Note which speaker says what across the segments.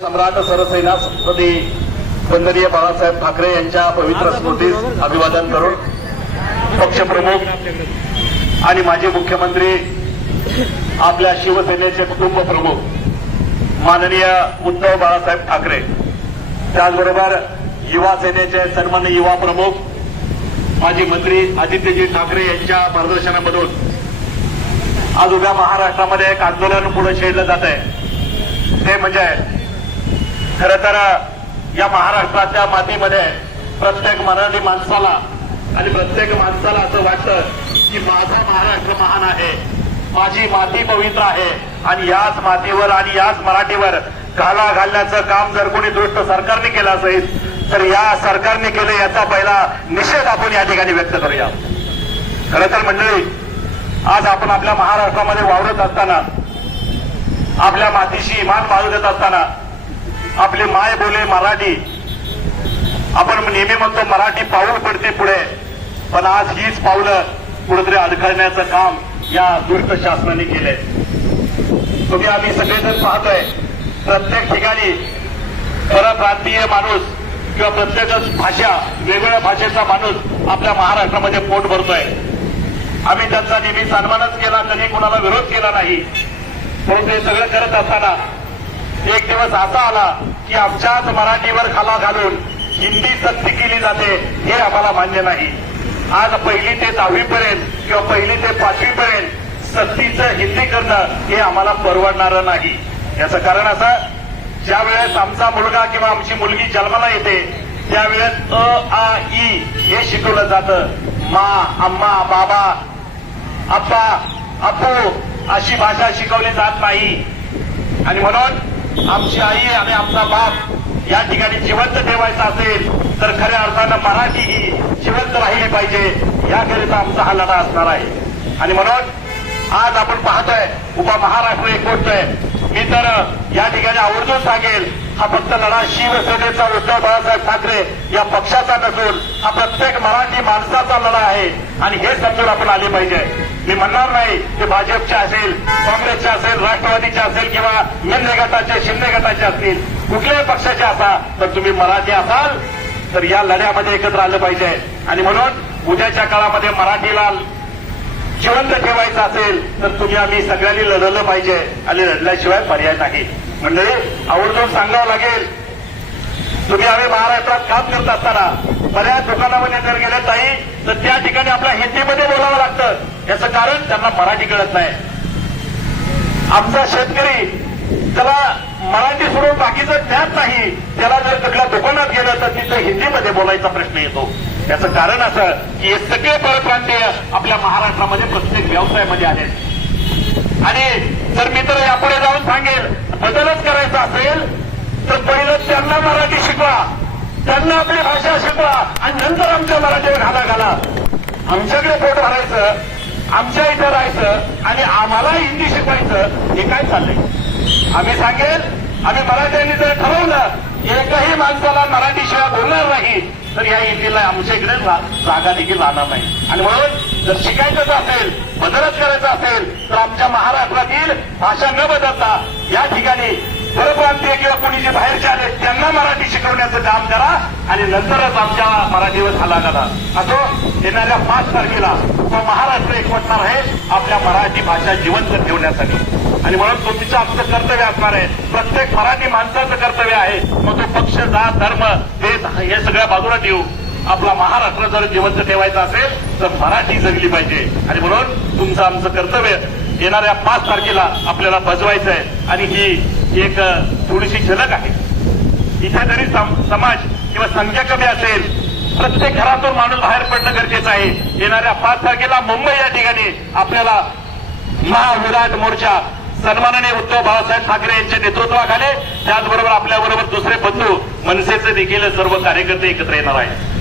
Speaker 1: सम्राट सरसेनापती बंदरीय बाळासाहेब ठाकरे यांच्या पवित्र स्मृतीस अभिवादन करून पक्षप्रमुख आणि माजी मुख्यमंत्री आपल्या शिवसेनेचे कुटुंब प्रमुख माननीय उद्धव बाळासाहेब ठाकरे त्याचबरोबर युवा सेनेचे सन्मान्य युवा प्रमुख माजी मंत्री आदित्यजी ठाकरे यांच्या मार्गदर्शनामधून आज उभ्या महाराष्ट्रामध्ये एक आंदोलन पुढे छेडलं जात आहे. ते म्हणजे खर तर या महाराष्ट्राच्या मातीमध्ये प्रत्येक मराठी माणसाला आणि प्रत्येक माणसाला असं वाटतं की माझा महाराष्ट्र महान आहे माझी माती पवित्र आहे आणि याच मातीवर आणि याच मराठीवर घाला घालण्याचं काम जर कोणी दृष्ट सरकारने केलं असेल तर या सरकारने केलं याचा पहिला निषेध आपण या ठिकाणी व्यक्त करूया. खरं तर मंडळी आज आपण आपल्या महाराष्ट्रामध्ये वावरत असताना आपल्या मातीशी इमान बाळगत असताना आपली माय बोले मराठी. आपण नेहमी म्हणतो मराठी पाऊल पडते पुढे पण आज हीच पावलं कुठेतरी अडखळण्याचं काम या दुष्ट शासनाने केलंय. तुम्ही आम्ही सगळेजण पाहतोय प्रत्येक ठिकाणी परप्रांतीय माणूस किंवा प्रत्येकच भाषा वेगवेगळ्या भाषेचा माणूस आपल्या महाराष्ट्रामध्ये पोट भरतोय. आम्ही त्यांचा नेहमी सन्मानच केला कधी कुणाला विरोध केला नाही. परंतु हे सगळं करत असताना एक दिवस असा आला की आमच्याच मराठीवर खाला घालून हिंदी सक्ती केली जाते हे आम्हाला मान्य नाही. आज पहिली ते दहावीपर्यंत किंवा पहिली ते पाचवीपर्यंत सक्तीचं हिंदी करणं हे आम्हाला परवडणारं नाही. याचं कारण असं ज्या वेळेस आमचा मुलगा किंवा आमची मुलगी जन्माला येते त्यावेळेस अ आ ई हे शिकवलं जातं. मा अम्मा बाबा अप्पा अपू अशी भाषा शिकवली जात नाही. आणि म्हणून आमची आई आणि आमचा बाप या ठिकाणी जिवंत ठेवायचा असेल तर खऱ्या अर्थानं मराठी ही जिवंत राहिली पाहिजे याकरिता आमचा हा लढा असणार आहे. आणि म्हणून आज आपण पाहतोय उभा महाराष्ट्र एक गोष्ट आहे. मी तर या ठिकाणी आवर्जून सांगेल हा फक्त लढा शिवसेनेचा उद्धव बाळासाहेब ठाकरे या पक्षाचा नसून हा प्रत्येक मराठी माणसाचा लढा आहे. आणि हे समजून आपण आले पाहिजे. मी म्हणणार नाही की भाजपचे असेल राष्ट्रवादीचे असेल किंवा मिंदे गटाचे शिंदे गटाचे असतील कुठल्याही पक्षाचे असा तर तुम्ही मराठी असाल तर या लढ्यामध्ये एकत्र आलं पाहिजे. आणि म्हणून उद्याच्या काळामध्ये मराठीला जिवंत ठेवायचं असेल तर तुम्ही आम्ही सगळ्यांनी लढलं पाहिजे आणि लढल्याशिवाय पर्याय नाही. म्हणजे आवर्जून सांगावं लागेल तुम्ही आम्ही महाराष्ट्रात काम करत असताना बऱ्याच दुकानामध्ये जर गेले ताई तर त्या ठिकाणी आपल्या हिंदीमध्ये बोलावं लागतं. याचं कारण त्यांना मराठी कळत नाही. आमचा शेतकरी त्याला मराठी सोडून बाकीचं ज्ञात नाही त्याला जर कुठल्या दुकानात गेलं तर तिथं हिंदीमध्ये बोलायचा प्रश्न येतो. याचं कारण असं की हे सगळे परप्रांतीय आपल्या महाराष्ट्रामध्ये प्रत्येक व्यवसायामध्ये आले आणि जर मी तर यापुढे जाऊन सांगेल बदलच करायचा असेल तर पहिलं त्यांना मराठी शिकवा. त्यांना आपली भाषा शिकवा. आणि नंतर आमच्या मराठीवर घाला घाला. आमच्याकडे पोट भरायचं. आमच्या इथं राहायचं आणि आम्हाला हिंदी शिकवायचं हे काय चाललंय? आम्ही सांगेल आम्ही मराठ्यांनी जर ठरवलं एकही माणसाला मराठीशिवाय बोलणार नाही तर या हिंदीला आमच्या इकडे जागा देखील राहणार नाही. आणि म्हणून जर शिकायचंच असेल बदलच करायचं असेल तर आमच्या महाराष्ट्रातील भाषा न बदलता या ठिकाणी परप्रांतीय किंवा कोणी जे बाहेरचे आले त्यांना मराठी शिकवण्याचं काम करा आणि नंतरच आमच्या मराठीवर झाला. करा असं येणाऱ्या पाच तारखेला तो महाराष्ट्र एकवटणार आहे आपल्या मराठी भाषा जिवंत ठेवण्यासाठी. आणि म्हणून तुमचं आमचं कर्तव्य असणार आहे. प्रत्येक मराठी माणसाचं कर्तव्य आहे. मग तो पक्ष जात धर्म देश हे सगळ्या बाजूला देऊ आपला महाराष्ट्र जर जिवंत ठेवायचा असेल तर मराठी जगली पाहिजे. आणि म्हणून तुमचं आमचं कर्तव्य येणाऱ्या पाच तारखेला आपल्याला बजवायचं आहे. आणि ही एक थोडीशी झलक आहे. इथे जरी समाज किंवा संख्या कमी असेल प्रत्येक घरातून माणूस बाहेर पडणं गरजेचं आहे. येणाऱ्या पाच तारखेला मुंबई या ठिकाणी आपल्याला महाविराट मोर्चा सन्माननीय उद्धव बाळासाहेब ठाकरे यांच्या नेतृत्वाखाली त्याचबरोबर आपल्याबरोबर दुसरे बंधू मनसेचे देखील सर्व कार्यकर्ते एकत्र येणार आहेत.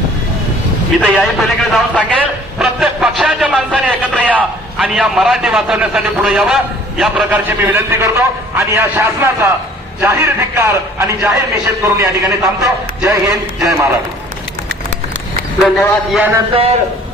Speaker 1: मी तर याही पलीकडे जाऊन सांगेल प्रत्येक पक्षाच्या माणसाने एकत्र या आणि या मराठी वाचवण्यासाठी पुढे यावं या प्रकारची मी विनंती करतो. आणि या शासनाचा जाहीर धिक्कार आणि जाहीर निषेध करून या ठिकाणी थांबतो. जय हिंद जय महाराष्ट्र.
Speaker 2: धन्यवाद. यानंतर